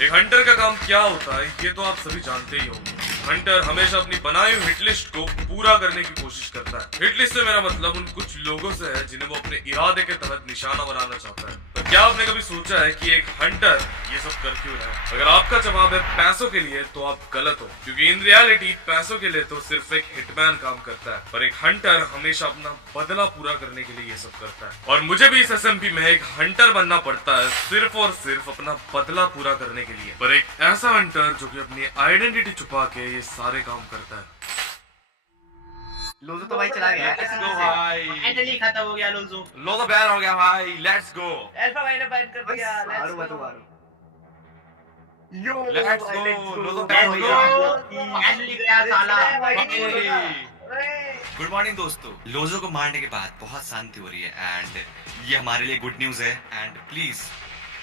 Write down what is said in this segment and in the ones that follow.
एक हंटर का काम क्या होता है ये तो आप सभी जानते ही होंगे। हंटर हमेशा अपनी बनाई हुई हिट लिस्ट को पूरा करने की कोशिश करता है। हिट लिस्ट से मेरा मतलब उन कुछ लोगों से है जिन्हें वो अपने इरादे के तहत निशाना बनाना चाहता है। तो क्या आपने कभी सोचा है कि एक हंटर ये सब कर क्यों रहा है? अगर आपका जवाब है पैसों के लिए तो आप गलत हो, क्योंकि इन रियलिटी पैसों के लिए तो सिर्फ एक हिटमैन काम करता है, पर एक हंटर हमेशा अपना बदला पूरा करने के लिए ये सब करता है। और मुझे भी इस एसएमपी में एक हंटर बनना पड़ता है सिर्फ और सिर्फ अपना बदला पूरा करने के लिए, पर एक ऐसा हंटर जो कि अपनी आइडेंटिटी छुपा के ये सारे काम करता है। लोजो तो भाई चला गया। लेट्स गो भाई, फाइनली खत्म हो गया लोजो। लोजो बैन हो गया भाई, लेट्स गो। अल्फा भाई ने बैन कर दिया। आरू लेट्स आरू गो। आरू यो लेट्स गो, लोजो बैन हो लेट्स गया। गो। फाइनली गया साला। गुड मॉर्निंग दोस्तों। लोजो को मारने के बाद बहुत शांति हो रही है एंड ये हमारे लिए गुड न्यूज है। एंड प्लीज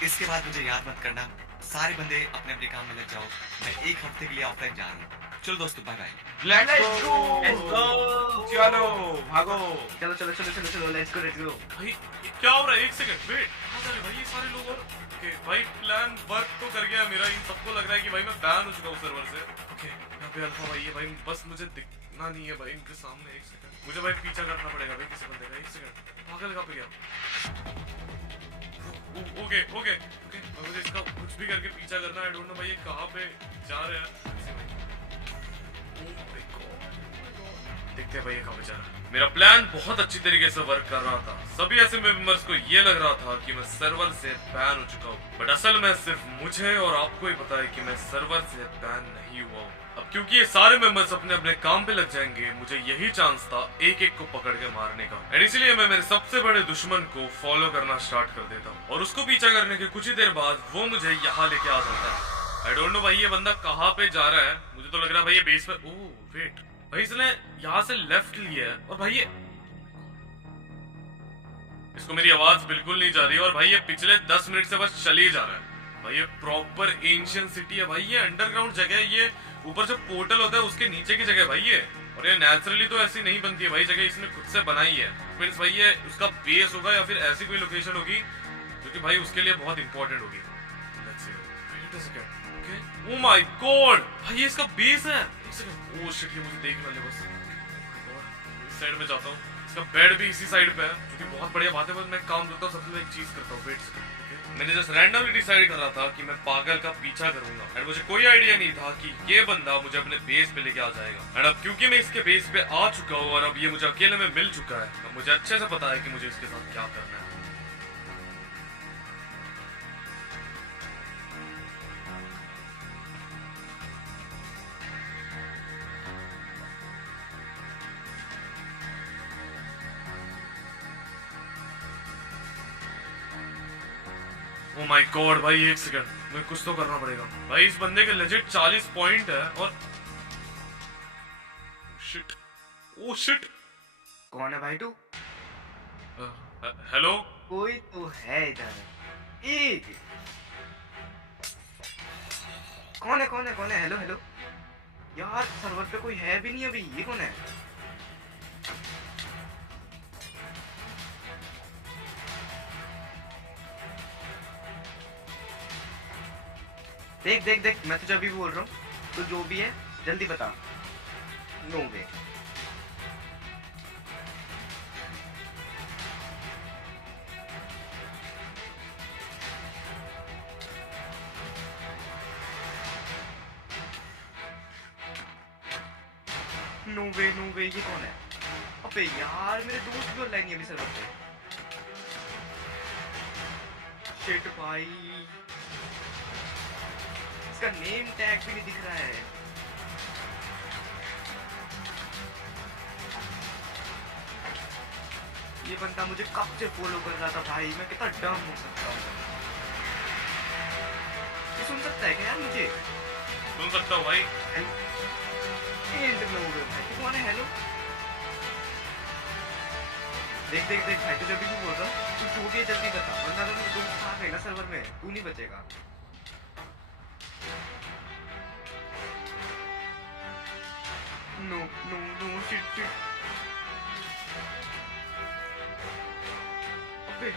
इसके बाद मुझे याद मत करना, सारे बंदे अपने अपने काम में लग जाओ। मैं एक हफ्ते के लिए ऑफलाइन जा रहा हूँ। चलो दोस्तों, bye bye. Let's go, let's go. चलो भागो। चलो चलो चलो चलो चलो लेट्स गो। भाई ये क्या हो रहा है? एक सेकंड वेट, कहाँ जा रहे भाई ये सारे लोग? और ओके भाई प्लान वर्क तो कर गया मेरा। इन सबको लग रहा है कि भाई मैं बैन हो चुका हूँ सर्वर से। ओके यहाँ पे अल्फा भाई है भाई, बस मुझे दिखना नहीं है भाई इनके सामने। एक सेकंड मुझे भाई पीछा करना पड़ेगा भाई किसी बंदे का। एक सेकंड, पागल कहाँ पे गया? ओके ओके ओके मुझे इसका कुछ भी करके पीछा करना। आई डोंट नो भाई ये कहाँ पे जा रहे हैं। देखते हैं भाई ये कहाँ पे जा रहा है। मेरा प्लान बहुत अच्छी तरीके से वर्क कर रहा था। सभी ऐसे मेंबर्स को ये लग रहा था कि मैं सर्वर से बैन हो चुका हूँ, बट असल में सिर्फ मुझे और आपको ही पता है कि मैं सर्वर से बैन नहीं हुआ हूँ। अब क्योंकि ये सारे मेंबर्स अपने अपने काम पे लग जाएंगे, मुझे यही चांस था एक एक को पकड़ के मारने का। एंड इसीलिए मैं मेरे सबसे बड़े दुश्मन को फॉलो करना स्टार्ट कर देता हूँ और उसको पीछा करने के कुछ ही देर बाद वो मुझे यहाँ लेके आ जाता है। आई डोंट नो भाई ये बंदा कहाँ पे जा रहा है। मुझे तो लग रहा है भाई ये बेस पे। ओह वेट भाई, इसने यहाँ से लेफ्ट लिया है और भाई ये इसको मेरी आवाज बिल्कुल नहीं जा रही है। और भाई ये पिछले 10 मिनट से बस चल ही जा रहा है। भाई ये प्रॉपर एंशिएंट सिटी है भाई, ये अंडरग्राउंड जगह है। ये ऊपर जो पोर्टल होता है उसके नीचे की जगह भाई ये। और ये नेचुरली तो ऐसी नहीं बनती है भाई जगह, इसने खुद से बनाई है। मींस भाई ये उसका बेस होगा या फिर ऐसी कोई लोकेशन होगी जो कि भाई उसके लिए बहुत इंपॉर्टेंट होगी। ओह माय गॉड भाई ये इसका बेस है। ओह शिट, ये मुझे देखना है बस। इस साइड में जाता हूँ, इसका बेड भी इसी साइड पे है, जो कि बहुत बढ़िया बात है। बस मैं काम करता हूँ, सबसे पहले एक चीज करता हूँ। वेट, मैंने जस्ट रैंडमली डिसाइड करा था कि मैं पागल का पीछा करूंगा एंड मुझे कोई आइडिया नहीं था कि ये बंदा मुझे अपने बेस पे लेके आ जाएगा। एंड अब क्योंकि मैं इसके बेस पे आ चुका हूँ और अब ये मुझे अकेले में मिल चुका है, तो मुझे अच्छे से पता है कि मुझे इसके साथ क्या करना है। ओह माय गॉड भाई एक सेकंड, मुझे कुछ तो करना पड़ेगा भाई। इस बंदे के लेजिट 40 पॉइंट है और शिट, ओह शिट। कौन है भाई तू? हेलो, कोई तो है इधर। एक कौन है कौन है कौन है? हेलो हेलो यार, सर्वर पे कोई है भी नहीं अभी। ये कौन है? देख देख देख, मैं तुझे अभी भी बोल रहा हूँ, तो जो भी है जल्दी बता। No way. No way no वे, ये कौन है? अबे यार, मेरे दोस्त भी ऑनलाइन है अभी सर्वर पे। शिट भाई, इसका नेम टैग भी नहीं दिख रहा है। ये बंदा मुझे कब से फॉलो कर रहा था भाई, मैं कितना डम हो सकता हूँ। ये सुन सकता है क्या यार मुझे? सुन सकता हूँ भाई। भाई कौन है? हेलो देख देख देख भाई, तुझे अभी भी बोल रहा हूँ, तू जो भी है जल्दी बता, वरना तो तुम आ गए ना सर्वर में, तू नहीं बचेगा। No no no shit shit. अबे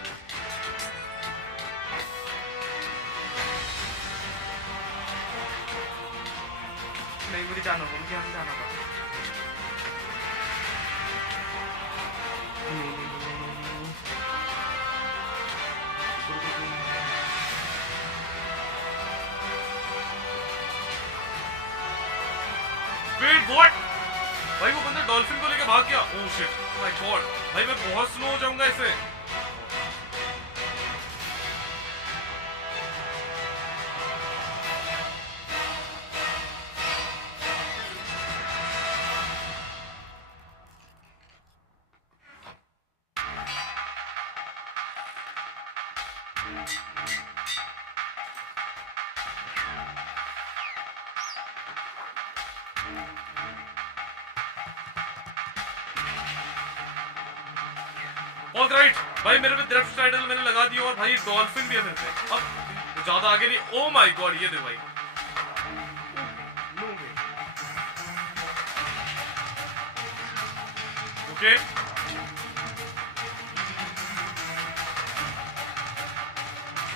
मुझे जाना होगा, मुझे यहाँ से जाना होगा। Wait what? भाई वो बंदा डॉल्फिन को लेके भाग गया। Oh shit, my god. भाई मैं बहुत स्लो हो जाऊंगा इससे। ऑलराइट भाई, मेरे पे ड्रिफ्ट टाइटल मैंने लगा दिया और भाई डॉल्फिन भी है मेरे पे। अब ज्यादा आगे नहीं। ओह माय गॉड, ये दे भाई। ओके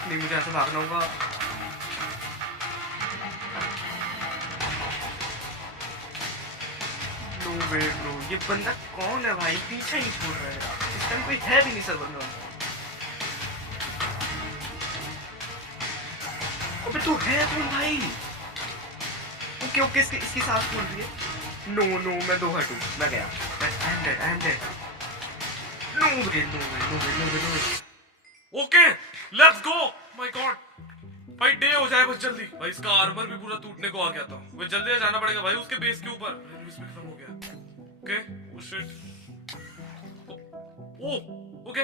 नहीं, मुझे ऐसे भागना होगा। नो वे ब्रो, ये बंदा कौन है भाई? पीछे ही छोड़ रहा है यार। इस टाइम कोई है भी नहीं सर्वर में। अबे तू है कौन भाई? ओके ओके, इसकी सांस फूल रही है। नो नो, मैं दो हटू, मैं गया। I am dead. No way no way no way no way no way. Okay let's go. My god भाई, डे हो जाए बस जल्दी। भाई इसका आर्मर भी पूरा टूटने को आ गया था। वो जल्दी जाना पड़ेगा भाई उसके बेस के ऊपर। इसमें खत्म हो गया। Okay oh shit. Oh okay,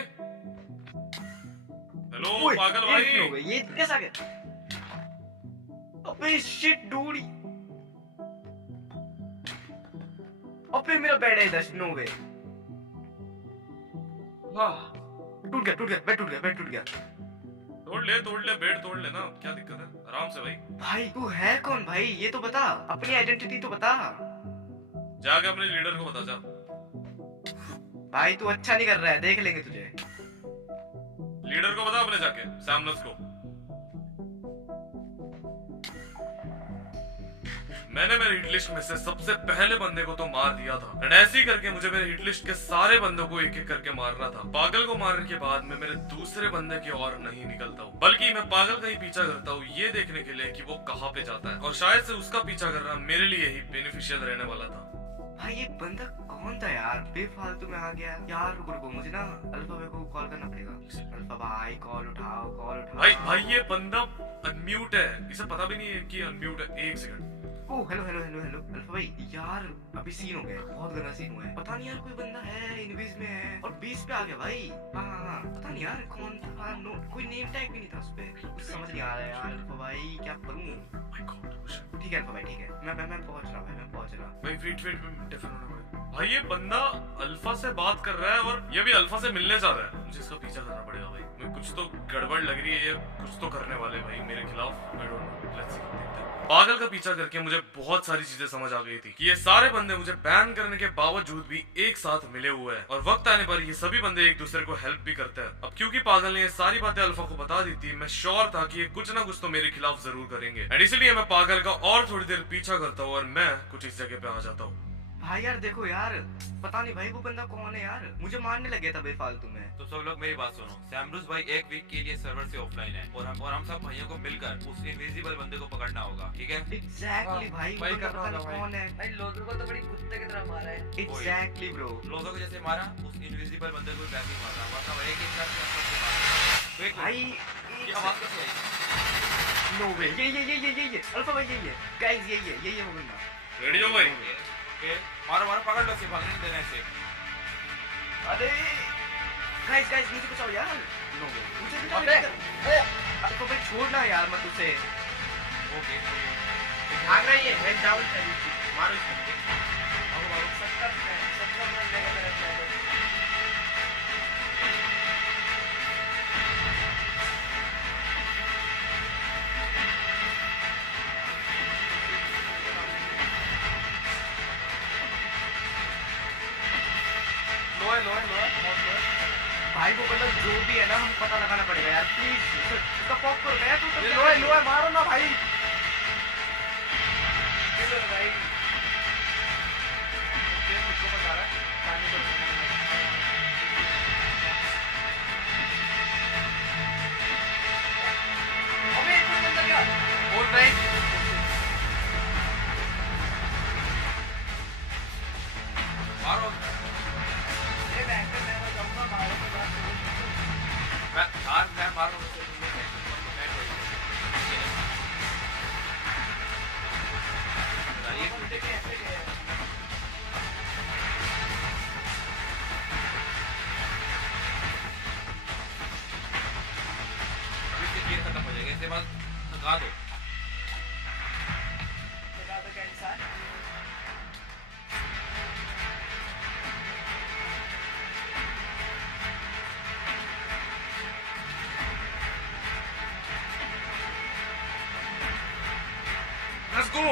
hello पागल भाई। ये कैसा गया? अबे शिट डूडी। अबे मेरा बेड है इधर। नो वे। टूट गया, बेड टूट गया। तोड़ ले बेड तोड़ लेना, क्या दिक्कत है? आराम से भाई। भाई तू है कौन भाई? ये तो बता, अपनी आइडेंटिटी तो बता। जाके अपने लीडर को बता जा। भाई तू अच्छा नहीं कर रहा है, देख लेंगे तुझे। लीडर को बता अपने जाके, सैमनस को। मैंने मेरे हिट लिस्ट में से सबसे पहले बंदे को तो मार दिया था, एंड ऐसे ही करके मुझे मेरे हिट लिस्ट के सारे बंदों को एक एक करके मारना था। पागल को मारने के बाद मैं मेरे दूसरे बंदे की ओर नहीं निकलता हूँ, बल्कि मैं पागल का ही पीछा करता हूँ, ये देखने के लिए कि वो कहाँ पे जाता है, और शायद से उसका पीछा करना मेरे लिए ही बेनिफिशियल रहने वाला था। भाई ये बंदा कौन था यार? बेफालतू में आ गया यार। रुको, मुझे ना अल्फा भाई को कॉल करना पड़ेगा। अल्फा भाई कॉल उठाओ। भाई ये बंदा अनम्यूट है, इसे पता भी नहीं है कि अनम्यूट है। एक सेकंड। ओह हेलो अल्फा भाई। यार अभी सीन हो गया, बहुत गंदा सीन हुआ है। पता नहीं यार, कोई बंदा है इनविज में है और 20 पे आ गया भाई। हाँ, पता नहीं यार कौन था। नो, कोई नेम टैग भी नहीं था उसपे। कुछ समझ नहीं आ रहा है यार अल्फा भाई, क्या करूं? ठीक है अल्फा भाई, ठीक है। मैं पहुंच रहा। भाई वेट डिफरेंट होना पड़ेगा। भाई ये बंदा अल्फा से बात कर रहा है और ये भी अल्फा से मिलने जा रहा है। मुझे इसका पीछा करना पड़ेगा भाई। मैं कुछ तो गड़बड़ लग रही है, ये कुछ तो करने वाले भाई मेरे खिलाफ। I don't know, let's see, देखते हैं। पागल का पीछा करके मुझे बहुत सारी चीजें समझ आ गई थी कि ये सारे बंदे मुझे बैन करने के बावजूद भी एक साथ मिले हुए हैं, और वक्त आने पर ये सभी बंदे एक दूसरे को हेल्प भी करते हैं। अब क्योंकि पागल ने ये सारी बातें अल्फा को बता दी थी, मैं श्योर था कि ये कुछ ना कुछ तो मेरे खिलाफ जरूर करेंगे, एंड इसलिए मैं पागल का और थोड़ी देर पीछा करता हूँ और मैं कुछ इस जगह पे आ जाता हूँ। भाई यार देखो यार, पता नहीं भाई वो बंदा कौन है यार, मुझे मारने लग गया था बेफालतू में। तो सब लोग मेरी बात सुनो। सैमरूस भाई एक वीक के लिए सर्वर से ऑफलाइन है और हम सब भाइयों को मिलकर उस इनविजिबल बंदे को पकड़ना होगा, ठीक है? एग्जैक्टली भाई, वो बंदा पता नहीं कौन है। भाई लोगों को तो बड़ी कुत्ते की तरह मारा है। एग्जैक्टली ब्रो, लोगों को जैसे मारा उस इनविजिबल बंदे को भी वैसे ही मारना, वरना वो एक साथ सबको मारना। एक भाई ये आवाज कैसे आई? नो वे, ये अल्फा भाई, ये गाइस, ये वो बंदा। रेडी हो भाई? ओके, मारो पकड़ लो, सिर्फ भागने नहीं देना इसे। अरे गाइस नीचे बचाओ यार। नो वे, मुझे भी अबे अल्फा भाई छोड़ना यार मत उसे। ओके भाग रही है, हेड डाउन कर मारो इसे। मारो 70 मरने का तरफ है। लो है भाई, वो बंदा जो भी है ना, हम पता लगाना पड़ेगा यार प्लीज। उसका पॉप कर गया तू। लो है मारो ना भाई। चलो भाई फोर्थ राइट मारो ये बैंक में मैं जाऊंगा मारो के बाद मैं मार रहा हूँ उससे, तुम लोग बैठ जाओ। ये बंदे के ऐसे गए हैं। अभी इसके गेम खत्म हो जाएगा, इसके बाद थका दो। लगा दो कैंसर। Let's go.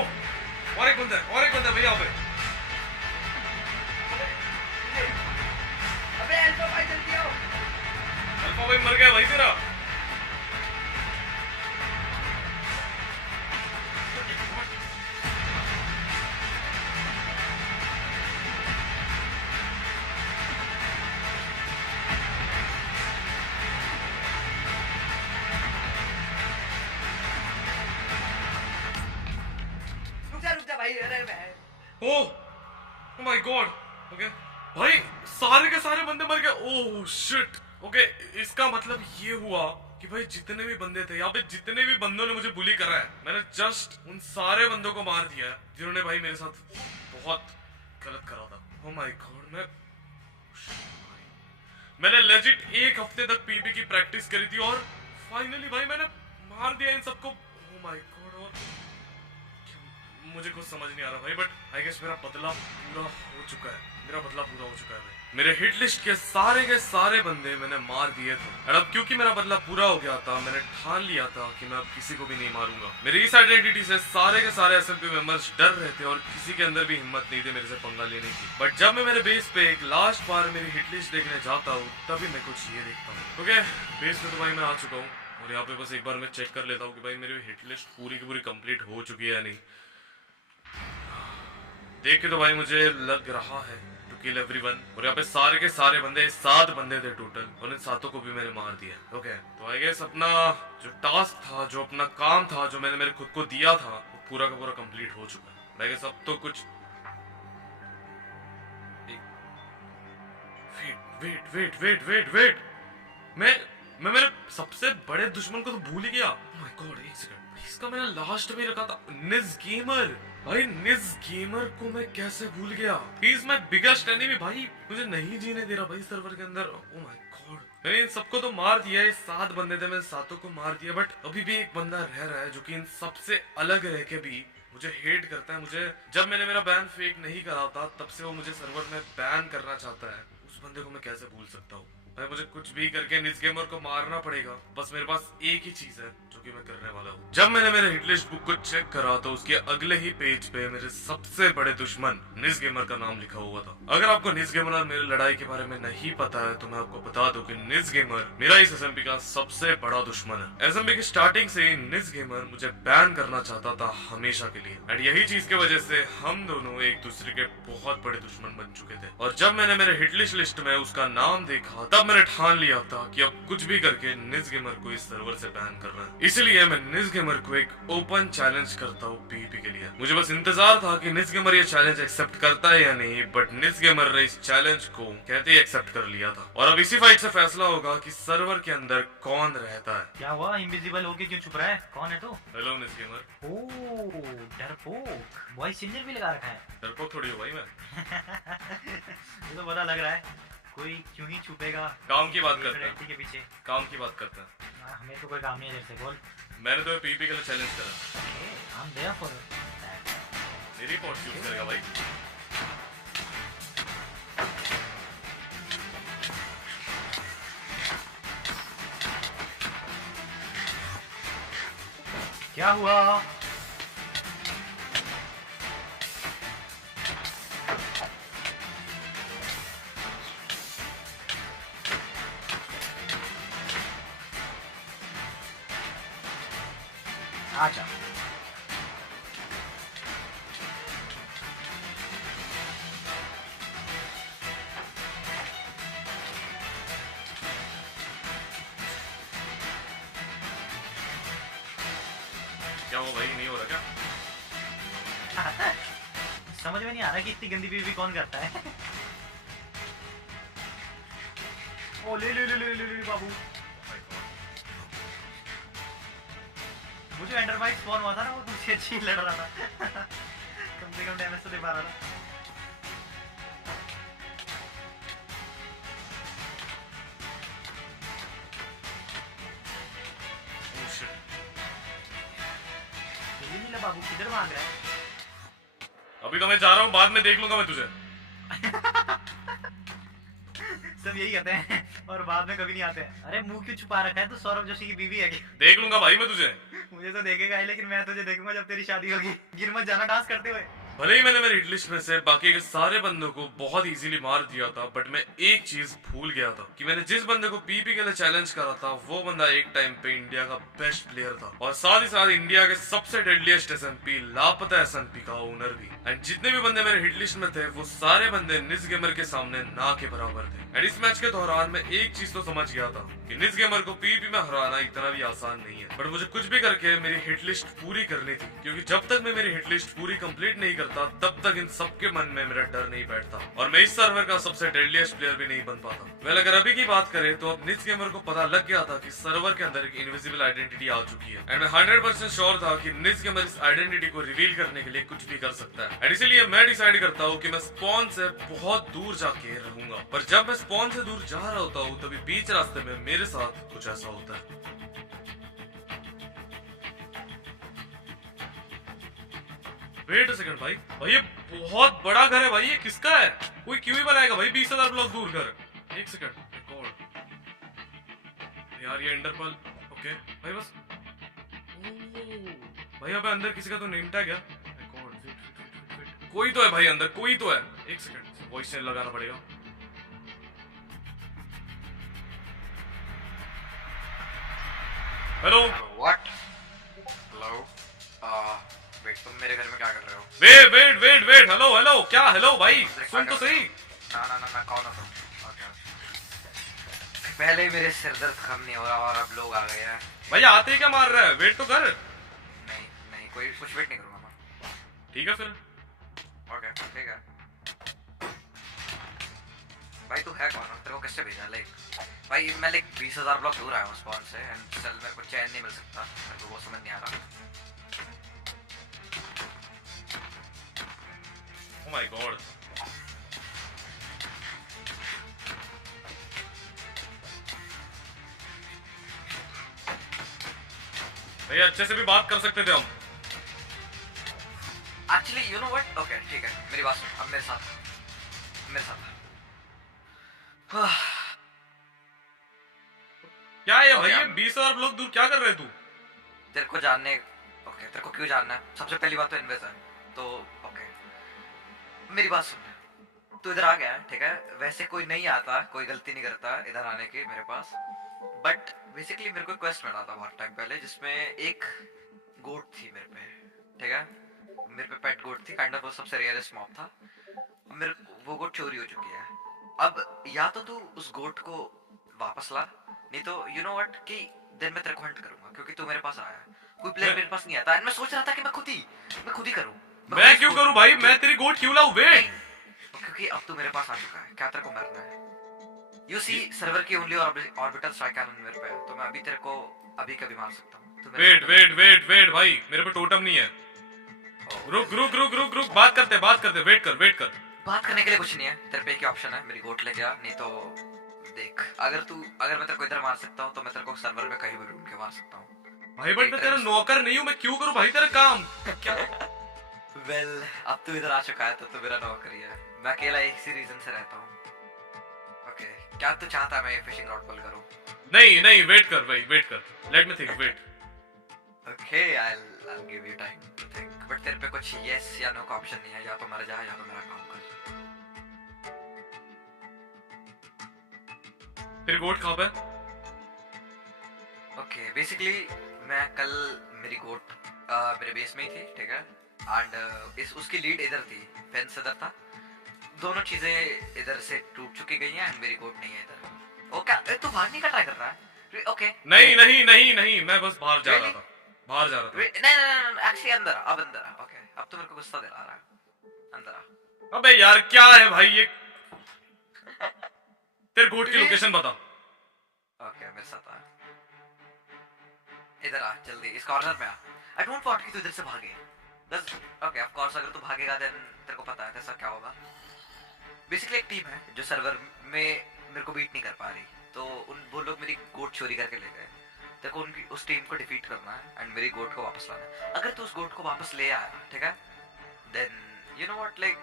और एक बंदा भैया पे। अबे अल्फा भाई जल्दी आओ। अल्फा भाई मर गया भाई तेरा। रुक जा भाई, अरे भाई ओह माय गॉड। ओके भाई सारे के सारे बंदे मर गए। Oh shit. ओके इसका मतलब ये हुआ कि भाई जितने भी बंदे थे यहाँ पे, जितने भी बंदों ने मुझे बुली करा है, मैंने जस्ट उन सारे बंदों को मार दिया है जिन्होंने भाई मेरे साथ बहुत गलत करा था। ओह माय गॉड। मैंने लेजिट एक हफ्ते तक पीपी की प्रैक्टिस करी थी और फाइनली भाई मैंने मार दिया इन सबको। ओह माय गॉड। और मुझे कुछ समझ नहीं आ रहा भाई, बट आई गेस मेरा बदला पूरा हो चुका है। भाई मेरे हिट लिस्ट के सारे बंदे मैंने मार दिए थे और अब क्योंकि मेरा बदला पूरा हो गया था, मैंने ठान लिया था कि मैं अब किसी को भी नहीं मारूंगा। मेरी इस आइडेंटिटी से सारे के सारे एसएमपी मेंबर्स डर रहे थे और किसी के अंदर भी हिम्मत नहीं थी मेरे से पंगा लेने की। बट जब मैं मेरे बेस पे एक लास्ट बार मेरी हिट लिस्ट देखने जाता हूँ तभी मैं कुछ ये देखता हूँ। ओके बेस पे तो भाई मैं आ चुका हूँ और यहाँ पे बस एक बार मैं चेक कर लेता हूँ कि भाई मेरी हिट लिस्ट पूरी की पूरी कंप्लीट हो चुकी है या नहीं। देख के तो भाई मुझे लग रहा है टू किल एवरीवन। और यहाँ पे सारे के सारे बंदे 7 बंदे थे टोटल और इन 7 को भी मैंने मार दिया। ओके तो आई गेस अपना जो टास्क था, जो अपना काम था, जो मैंने मेरे खुद को दिया था, वो पूरा का पूरा कंप्लीट हो चुका है। आई गेस अब तो कुछ वेट मैं मेरे सबसे बड़े दुश्मन को तो भूल ही गया। ओह माय गॉड एक सेकंड, इसका मैंने लास्ट में रखा था निज गेमर। भाई निज गेमर को मैं कैसे भूल गया? He is my biggest enemy भाई, मुझे नहीं जीने दे रहा भाई सर्वर के अंदर। ओह माय गॉड मैंने इन सबको तो मार दिया है, 7 बंदे थे, मैंने 7 को मार दिया, बट अभी भी एक बंदा रह रहा है जो कि इन सबसे अलग रह के भी मुझे हेट करता है। मुझे जब मैंने मेरा बैन फेक नहीं करा था तब से वो मुझे सर्वर में बैन करना चाहता है। उस बंदे को मैं कैसे भूल सकता हूँ भाई? मुझे कुछ भी करके निज गेमर को मारना पड़ेगा। बस मेरे पास एक ही चीज है जो कि मैं करने वाला हूँ। जब मैंने मेरे हिट लिस्ट बुक को चेक करा तो उसके अगले ही पेज पे मेरे सबसे बड़े दुश्मन निज गेमर का नाम लिखा हुआ था। अगर आपको निज गेमर और मेरी लड़ाई के बारे में नहीं पता है तो मैं आपको बता दूं कि निज गेमर मेरा इस एसएमपी का सबसे बड़ा दुश्मन है। एसएमपी की स्टार्टिंग से ही निज गेमर मुझे बैन करना चाहता था हमेशा के लिए, एंड यही चीज की वजह से हम दोनों एक दूसरे के बहुत बड़े दुश्मन बन चुके थे। और जब मैंने मेरे हिट लिस्ट में उसका नाम देखा तब मैंने ठान लिया था कि अब कुछ भी करके निज गेमर को इस सर्वर से बैन करना है। इसलिए मैं निज गेमर को एक ओपन चैलेंज करता हूँ पीवीपी के लिए। मुझे बस इंतजार था कि निज गेमर ये चैलेंज एक्सेप्ट करता है या नहीं, बट निज गेमर ने इस चैलेंज को कहते ही एक्सेप्ट कर लिया था। और अब इसी फाइट से फैसला होगा कि सर्वर के अंदर कौन रहता है। क्या हुआ? इनविजिबल होके क्यों छुप रहा है? कौन है तू? हेलो निज गेमर। ओह डरपोक, वॉइस चेंजर भी लगा रखा है। डरपोक थोड़ी हो भाई मैं। ये तो पता लग रहा है कोई क्यों ही छुपेगा काम की बात करता है, के पीछे। काम की बात करता है। हमें तो कोई काम नहीं है, जैसे बोल। मैंने तो पीवीपी के लिए चैलेंज करा। हम देयर फॉर मेरी पॉट यूज करेगा भाई। क्या हुआ? आजा। क्या हुआ भाई, नहीं हो रहा क्या? समझ में नहीं आ रहा कि इतनी गंदी बीवी कौन करता है। ओ ले ले ले ले ले ले बाबू। वो जो एंडर बाइक स्पॉन हुआ था ना, वो तुमसे अच्छी लड़ रहा था। कम से कम डैमेज तो दे पा रहा था। Oh shit. ये नहीं ला बाबू, किधर भाग रहा है? अभी तो मैं जा रहा हूँ, बाद में देख लूंगा मैं तुझे। सब यही कहते हैं और बाद में कभी नहीं आते हैं। अरे मुंह क्यों छुपा रखा है? तो सौरभ जोशी की बीवी है क्या? देख लूंगा भाई मैं तुझे। मुझे तो देखेगा ही, लेकिन मैं तुझे देखूंगा जब तेरी शादी होगी। गिर मत जाना डांस करते हुए। भले ही मैंने मेरी हिट लिस्ट में से बाकी के सारे बंदों को बहुत इजीली मार दिया था, बट मैं एक चीज भूल गया था कि मैंने जिस बंदे को पीपी के लिए चैलेंज करा था वो बंदा एक टाइम पे इंडिया का बेस्ट प्लेयर था, और साथ ही साथ इंडिया के सबसे डेडलीस्ट एसएमपी लापता एसएमपी का ओनर भी। एंड जितने भी बंदे मेरे हिट लिस्ट में थे वो सारे बंदे निज गेमर के सामने ना के बराबर थे। एंड इस मैच के दौरान मैं एक चीज तो समझ गया था कि निज गेमर को पीपी में हराना इतना भी आसान नहीं है, बट मुझे कुछ भी करके मेरी हिट लिस्ट पूरी करनी थी, क्योंकि जब तक मैं मेरी हिट लिस्ट पूरी कंप्लीट नहीं करता तब तक सबके मन में मेरा डर नहीं बैठता और मैं इस सर्वर का सबसे डेडलीस्ट प्लेयर भी नहीं बन पाता। वेल अगर अभी की बात करें तो अब निज गेमर को पता लग गया था कि सर्वर के अंदर एक इनविजिबल आइडेंटिटी आ चुकी है, एंड मैं 100% श्योर था कि निज गेमर इस आइडेंटिटी को रिवील करने के लिए कुछ भी कर सकता है। एंड इसीलिए मैं डिसाइड करता हूँ कि मैं स्पॉन से बहुत दूर जाके रहूंगा, पर जब मैं स्पॉन से दूर जा रहा होता हूँ तभी बीच रास्ते में मेरे साथ कुछ ऐसा होता है। वेट अ सेकंड भाई, ये बहुत बड़ा घर है भाई, ये किसका है? कोई क्यों ही बनाएगा भाई 20,000 ब्लॉक दूर घर? एक सेकंड, यार ये एंडरपल, ओके भाई बस। भाई अबे अंदर किसी का तो नेम टैग है। कोई तो है भाई अंदर, कोई तो है। एक सेकंड, वॉइस चेंज लगाना पड़ेगा। Hello what? हेलो? वेट, तुम मेरे घर में क्या कर रहे हो? Wait wait wait wait, hello hello, क्या हेलो भाई, सुन तो सही। ना कौन हो तुम? ओके, पहले ही मेरे सिर दर्द खत्म नहीं हो रहा और अब लोग आ गए हैं। भाई आते ही क्या मार रहा है? वेट तो कर। नहीं कोई कुछ वेट नहीं करूंगा मैं। ठीक है फिर। ओके ठीक है। भाई तू है कौन? तेरे को किससे भेजा? भाई मैं 20,000 ब्लॉक दूर आया हूँ स्पॉन से, एंड चल मेरे को चैन नहीं मिल सकता, मेरे को वो समझ नहीं आ रहा। Oh my God. भाई अच्छे से भी बात कर सकते थे हम। Actually you know what, okay ठीक है, मेरी बात सुन, अब मेरे साथ क्या है भाई, ये 20,000 ब्लॉक दूर क्या कर रहे तू? तेरे को जानने, ओके तेरे को क्यों जानना है? सबसे पहली बात तो इन्वेस्ट है, तो ओके मेरी बात सुन, तू इधर आ गया है ठीक है, वैसे कोई नहीं आता, कोई गलती नहीं करता इधर आने की मेरे पास, बट बेसिकली मेरे को एक क्वेस्ट मिला था बहुत टाइम पहले जिसमें एक गोट थी मेरे पे, ठीक है, मेरे पे पेट गोट थी, काइंड ऑफ वो सबसे रेयरेस्ट मॉब था, मेरे वो गोट चोरी हो चुकी है। अब या तो तू उस गोट को वापस ला, नहीं तो यू नो व्हाट कि देन मैं तेरे को हंट करूंगा, क्योंकि तू मेरे पास आया है, कोई प्लेयर मेरे पास नहीं आता, एंड मैं सोच रहा था कि मैं खुद ही करूं। मैं क्यों करूं भाई, मैं तेरी गोट क्यों लाऊं? वेट, क्योंकि अब तू मेरे पास आ चुका है, क्या तेरे को मरना है? यू सी सर्वर की ओनली ऑर्बिटल स्ट्राइक कैनन मेरे पे है, तो मैं अभी तेरे को अभी कभी मार सकता हूं। वेट वेट वेट वेट भाई, मेरे पे टोटम नहीं है। रुक रुक रुक रुक रुक, बात करते, वेट कर। बात करने के लिए कुछ नहीं है, तेरे पे एक ही ऑप्शन है, मेरी गोट ले जा, नहीं तो देख, अगर मैं तेरे को इधर मार सकता हूं तो मैं तेरे को सर्वर में कहीं भी ढूंढ के मार सकता हूं। भाई बट मैं तेरा नौकर नहीं हूं, मैं क्यों करूं भाई तेरा काम? क्या? वेल अब तू इधर आ चुका है तो तू मेरा नौकर ही है, मैं अकेला इसी रीजन से रहता हूं। ओके, क्या तू चाहता है मैं ये फिशिंग रॉड पुल करूं? नहीं, वेट कर भाई, वेट कर, let me think, wait. Okay, I'll give you time to think, but तेरे पे कुछ yes या no का ऑप्शन नहीं है, या तो मर जा या तो मेरा काम कर। तेरी गोट कहाँ पे? ओके, बेसिकली मैं कल मेरी गोट मेरे बेस में ही थी, ठीक है, एंड उसकी लीड इधर थी, फेंस इधर था, दोनों चीजें इधर से टूट चुकी गई हैं एंड मेरी गोट नहीं है इधर। ओ क्या तू भागने का ट्राई कर रहा है? ओके नहीं, मैं बस बाहर जा रहा था। बाहर जा रहा था। नहीं नहीं नहीं एक्चुअली अंदर आ, अब अंदर आ। ओके अब तो मेरे को गुस्सा दिला रहा है। अंदर आ। अबे यार क्या है भाई ये? तेरे गोट की लोकेशन बता। ओके मेरे साथ आ। इधर आ जल्दी, इस कॉर्नर में आ। आई डोंट वांट कि तू इधर से भागे। बस ओके ऑफ कोर्स अगर तू भागेगा देन तेरे को पता है कैसा क्या होगा। बेसिकली एक टीम है जो सर्वर में मेरे को बीट नहीं कर पा रही, तो वो लोग मेरी गोट चोरी करके ले गए। तेरे को उनकी उस टीम को डिफीट करना है एंड मेरी गोट को वापस लाना है। अगर तू उस गोट को वापस ले आया, ठीक है, then you know what, like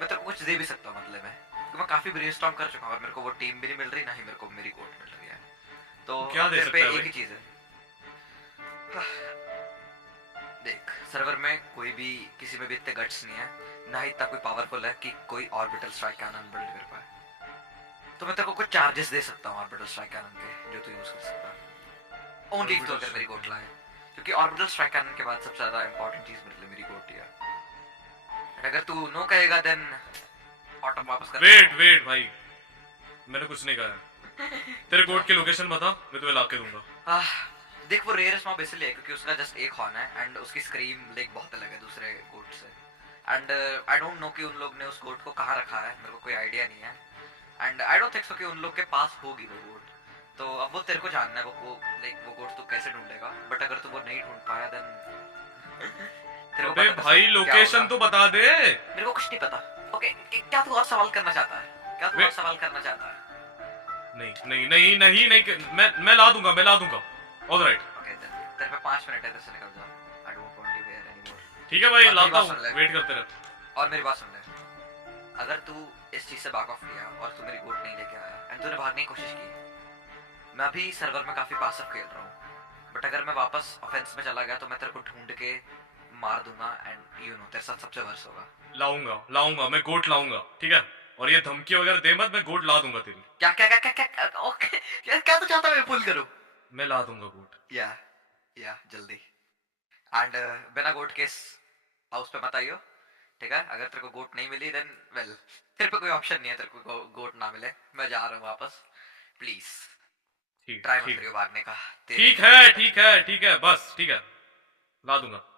मैं तेरे को कुछ दे भी सकता हूँ मतलब में, क्योंकि मैं काफी ब्रेनस्टॉर्म कर चुका हूँ और मेरे को वो टीम भी नहीं मिल रही, ना ही मेरे को मेरी गोट मिल रही है। तो क्या दे तेरे पे सकता है एक ही चीज है। देख सर्वर में कोई भी किसी में भी इतने गट्स नहीं है, ना ही इतना कोई पावरफुल है कि कोई ऑर्बिटल स्ट्राइक कैनन बिल्ड कर पाए। तो मैं तेरे को कुछ चार्जेस दे सकता हूँ ऑर्बिटल स्ट्राइक कैनन के, जो तू यूज कर सकता है ओनली तो अगर मेरी गोट लाए, क्योंकि ऑर्बिटल स्ट्राइक कैनन के बाद सबसे ज्यादा इंपॉर्टेंट चीज मेरे लिए मेरी गोट ही है। अगर तू नो कहेगा देन ऑटो वापस कर। वेट भाई, मैंने कुछ नहीं कहा। तेरे गोट की लोकेशन बता, मैं तुम्हें लाके दूंगा। देख वो रेयरेस्ट मॉब इसलिए है क्योंकि उसका जस्ट एक हॉर्न है एंड उसकी स्क्रीम लाइक बहुत अलग है दूसरे गोट से। एंड आई डोंट नो कि उन लोग ने उस गोट को कहाँ रखा है, मेरे को कोई आइडिया नहीं है। And I don't think so कि उन लोग के पास होगी वो गोट। तो अब वो तेरे को जानना है वो लाइक वो गोट तू कैसे ढूंढेगा। बट अगर तू वो नहीं ढूंढ पाया देन तेरे को पता भाई लोकेशन तो बता दे। मेरे को कुछ नहीं पता। ओके क्या तू और सवाल करना चाहता है? क्या तू और सवाल करना चाहता है? नहीं, मैं ला दूंगा। ऑलराइट। ओके तेरे पे 5 मिनट है, इधर से निकल जा। I don't want you here anymore. ठीक है भाई, और लाता मेरी बात सुन हूं, ले। वेट करते रह। और मेरी बात सुन ले, अगर तू इस चीज से बैक ऑफ किया और तू मेरी गोट नहीं लेके आया एंड तूने भागने की कोशिश की, मैं अभी सर्वर में काफी पासिव खेल रहा हूँ, बट अगर मैं वापस ऑफेंस में चला गया तो मैं तेरे को ढूंढ के मार दूंगा एंड यू नो तेरे साथ सबसे वर्स होगा। लाऊंगा, मैं गोट लाऊंगा, ठीक है? और ये धमकी वगैरह दे मत, मैं गोट ला दूंगा तेरी। क्या ओके क्या तू चाहता है मैं पुल करूं? मैं ला दूंगा गोट। या जल्दी। एंड बिना गोट के हाउस पे मत आइयो, ठीक है? अगर तेरे को गोट नहीं मिली देन वेल तेरे पे कोई ऑप्शन नहीं है, तेरे को गोट ना मिले मैं जा रहा हूँ वापस। प्लीज ट्राई मत करियो भागने का। ठीक है, बस ठीक है, ला दूंगा।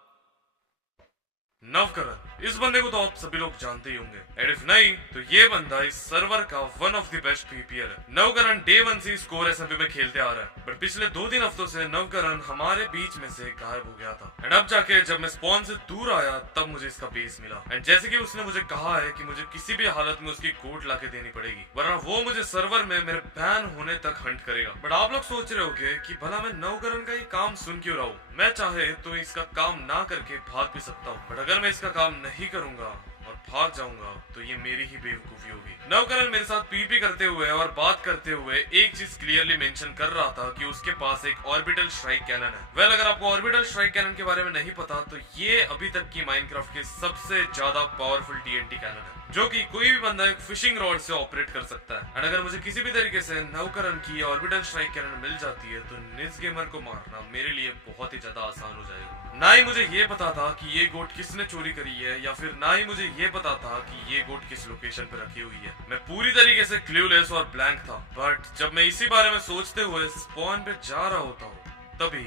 नवकरण, इस बंदे को तो आप सभी लोग जानते ही होंगे, एंड इफ नहीं तो ये बंदा इस सर्वर का one of the best PPR है। नवकरण डे 1 से स्कोर एसएमपी में खेलते आ रहा है, बट पिछले 2-3 हफ्तों से नवकरण हमारे बीच में से गायब हो गया था। एंड अब जाके जब मैं स्पॉन से दूर आया तब मुझे इसका बेस मिला, एंड जैसे कि उसने मुझे कहा है कि मुझे किसी भी हालत में उसकी गोट लाके देनी पड़ेगी, वरना वो मुझे सर्वर में मेरे बैन होने तक हंट करेगा। बट आप लोग सोच रहे होंगे कि भला मैं नवकरण का ये काम सुन क्यों रहा हूँ? मैं चाहे तो इसका काम ना करके भाग भी सकता हूँ, बट अगर मैं इसका काम नहीं करूंगा और भाग जाऊंगा तो ये मेरी ही बेवकूफी होगी। नवकरण मेरे साथ पीपी करते हुए और बात करते हुए एक चीज क्लियरली मेंशन कर रहा था कि उसके पास एक ऑर्बिटल स्ट्राइक कैनन है। वेल अगर आपको ऑर्बिटल स्ट्राइक कैनन के बारे में नहीं पता तो ये अभी तक की माइनक्राफ्ट की सबसे ज्यादा पावरफुल टीएनटी कैनन है, जो कि कोई भी बंदा एक फिशिंग रॉड से ऑपरेट कर सकता है। एंड अगर मुझे किसी भी तरीके से नवकरण की ऑर्बिटल स्ट्राइक कैनन मिल जाती है तो निज गेमर को मारना मेरे लिए बहुत ही ज्यादा आसान हो जाएगा। ना ही मुझे ये पता था कि ये गोट किसने चोरी करी है, या फिर ना ही मुझे ये पता था कि ये गोट किस लोकेशन पे रखी हुई है। मैं पूरी तरीके से क्लूलेस और ब्लैंक था, बट जब मैं इसी बारे में सोचते हुए स्पॉन पे जा रहा होता हूँ तभी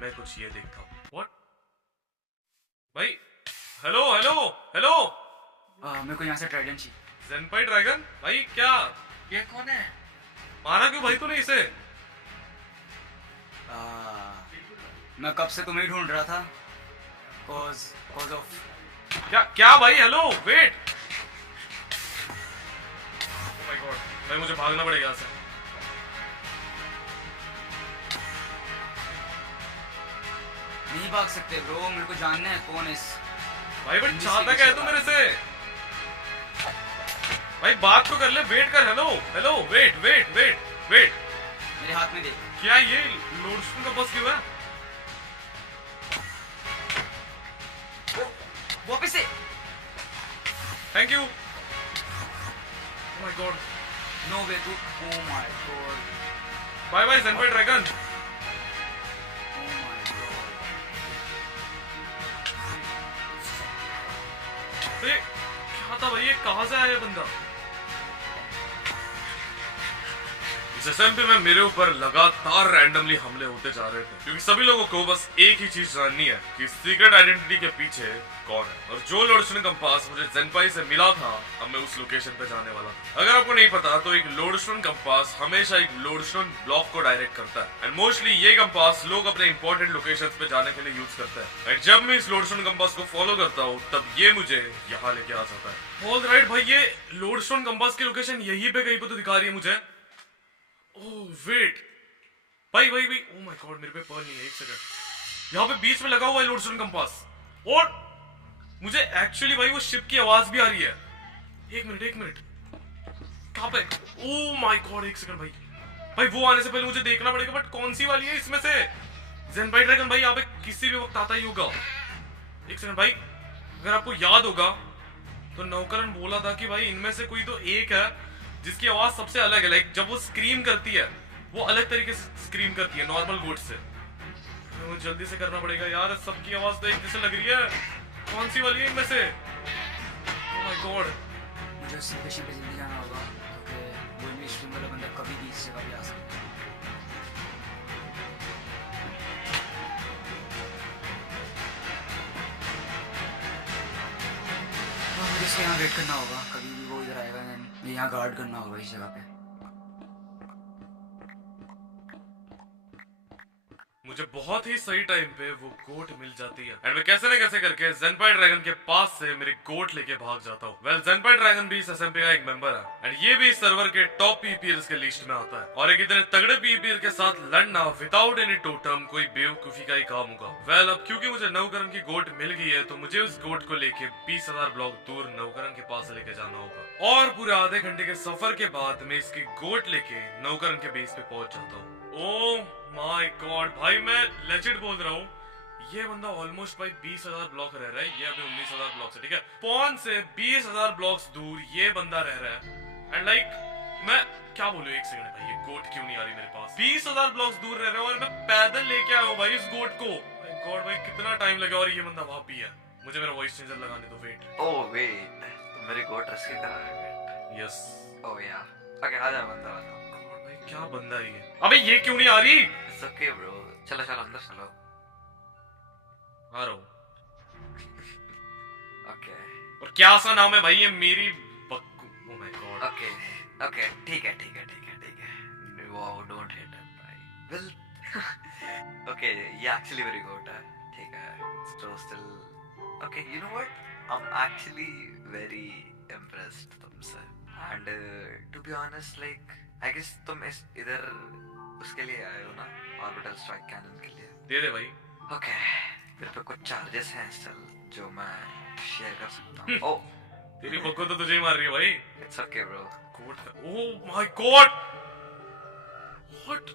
मैं कुछ ये देखता हूँ। व्हाट भाई? हेलो मेरे को यहाँ से ट्राइडेंट चाहिए। ज़ेनपाई ड्रैगन भाई, क्या ये कौन है? मारा क्यों भाई तूने इसे? मैं कब से तुम्हें ढूंढ रहा था। cause of क्या भाई? Hello wait, oh my god भाई, मुझे भागना पड़ेगा यहाँ से। नहीं भाग सकते ब्रो, मेरे को जानना है कौन है इस भाई बट चाहता क्या है तू मेरे से? भाई बात तो कर ले, वेट कर। Hello wait. मेरे हाथ में देख। क्या ये लोडस्टोन का बस क्यों है? वापस से। Thank you. Oh my God, no way तू। Oh my God, bye bye ज़ेनपाई ड्रैगन। Oh my God. अरे क्या था भाई, ये कहाँ से आया ये बंदा? इस एसएमपी में मेरे ऊपर लगातार रैंडमली हमले होते जा रहे थे, क्योंकि सभी लोगों को बस एक ही चीज जाननी है कि सीक्रेट आइडेंटिटी के पीछे कौन है। और जो लोडस्टोन कंपास मुझे ज़ेनपाई से मिला था, अब मैं उस लोकेशन पे जाने वाला था। अगर आपको नहीं पता तो एक लोडस्टोन कंपास हमेशा एक लोडस्टोन ब्लॉक को डायरेक्ट करता है, एंड मोस्टली ये कंपास लोग अपने इंपॉर्टेंट लोकेशंस पे जाने के लिए यूज करते हैं। एंड जब मैं इस लोडस्टोन कंपास को फॉलो करता हूँ तब ये मुझे यहाँ लेके आ जाता है। ऑल राइट भाई, ये लोडस्टोन कंपास की लोकेशन यहीं पे कहीं पे तो दिखा रही है मुझे। ओह वेट भाई, ओह माय गॉड, मेरे पे पर्ल नहीं है। एक सेकंड, यहाँ पे बीच में लगा हुआ है लोडस्टोन कंपास, और मुझे एक्चुअली भाई वो शिप की आवाज भी आ रही है। एक मिनट, कहाँ पे? ओह माय गॉड, एक सेकंड भाई वो आने से पहले मुझे देखना पड़ेगा, बट कौन सी वाली है इसमें से? ज़ेनपाई ड्रैगन भाई यहाँ पे किसी भी वक्त आता ही होगा। एक सेकंड भाई, अगर आपको याद होगा तो नौकरन बोला था कि भाई इनमें से कोई तो एक है जिसकी आवाज सबसे अलग है। लाइक जब वो स्क्रीम करती है वो अलग तरीके से स्क्रीम करती है नॉर्मल गोट से। मुझे जल्दी से करना पड़ेगा यार, सबकी आवाज तो एक जैसे लग रही है। कौन सी वाली है इनमें से? ओह माय गॉड, मुझे उस लोकेशन पे जल्दी जाना होगा क्योंकि वो इनमें स्ट्रीम वाला बंदा कभी भी इस जगह पे आ सकता है। मुझे इसके यहाँ वेट करना होगा, कभी भी वो इधर आएगा, एंड यहाँ गार्ड करना होगा इस जगह पे। मुझे बहुत ही सही टाइम पे वो गोट मिल जाती है, एंड मैं कैसे न कैसे करके ज़ेनपाई ड्रैगन के पास से मेरी गोट लेके भाग जाता हूँ। वेल, ज़ेनपाई ड्रैगन भी इस एसएमपी का एक मेंबर है, एंड ये भी इस सर्वर के टॉप पीपीएर्स के लिस्ट में आता है। और एक इतने तगड़े पीपीएर के साथ लड़ना विदाउट एनी टोटम कोई बेवकूफी का ही काम होगा। वेल, अब क्योंकि मुझे नवकरण की गोट मिल गई है तो मुझे उस गोट को लेके 20,000 ब्लॉक दूर नवकरण के पास लेके जाना होगा। और पूरे आधे घंटे के सफर के बाद मैं इसकी गोट लेके नवकरण के बेस पे पहुंच जाता हूँ। ओह माय गॉड भाई, मैं लेजिट बोल रहा हूँ, ये बंदा ऑलमोस्ट भाई 20,000 ब्लॉक रह रहा है। ये अभी 19,000 ब्लॉक से, ठीक है, पॉन से 20,000 ब्लॉक्स दूर ये बंदा रह रहा है। एंड लाइक मैं क्या बोलूं, एक सेकंड भाई, ये गोट क्यों नहीं आ रही मेरे पास? 20,000 ब्लॉक्स दूर रह रहा है और मैं पैदल लेके आया हूँ भाई इस गोट को। माय गॉड भाई, कितना टाइम लगा, और ये बंदा वहां भी है। मुझे मेरा वॉइस चेंजर लगाने दो। वेट, ओह वेट, तो मेरी गोट रेस्क्यू करा है। यस, ओह या, ओके, आ जा बंदा। भाई क्या बंदा है ये? अबे ये क्यों नहीं आ रही? इट्स ओके ब्रो, चलो अंदर चलो। आ रहा हूँ। ओके और क्या सा नाम है भाई ये मेरी बक्कू? Oh my God. ओके, ठीक है। वाओ, डोंट हिट हिम भाई। वेल, ओके, ये एक्चुअली वेरी गुड है, ठीक है। So still okay, you know what, I am actually very impressed तुमसे। And to be honest, like I guess तुम इस इधर उसके लिए आए हो ना, ऑर्बिटल स्ट्राइक कैनन के लिए। दे दे भाई। ओके, मेरे पे कुछ चार्जेस हैं स्टिल जो मैं शेयर कर सकता हूँ। ओह, तेरी बक्को तो तुझे ही मार रही है भाई। It's okay bro. कोड का, ओह माय गॉड, व्हाट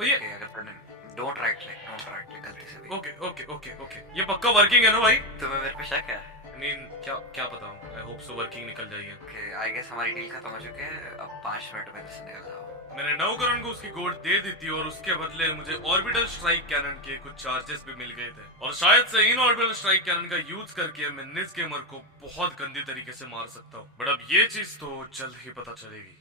भैया? ओके, अगर तुमने डोंट राइट क्लिक गलती से भी। ओके, ये पक्का वर्किंग है ना भाई? तुम्हें मेरे पे शक है? नहीं, क्या पता हूँ, आई होप सो वर्किंग निकल जाएगी। ओके, आई गेस हमारी डील खत्म हो चुकी है, अब 5 मिनट में से निकल जाओ। मैंने नवकरण को उसकी गोट दे दी थी और उसके बदले मुझे ऑर्बिटल स्ट्राइक कैनन के कुछ चार्जेस भी मिल गए थे, और शायद से इन ऑर्बिटल स्ट्राइक कैनन का यूज करके मैं निज गेमर को बहुत गंदी तरीके से मार सकता हूँ। बट अब ये चीज तो जल्द ही पता चलेगी।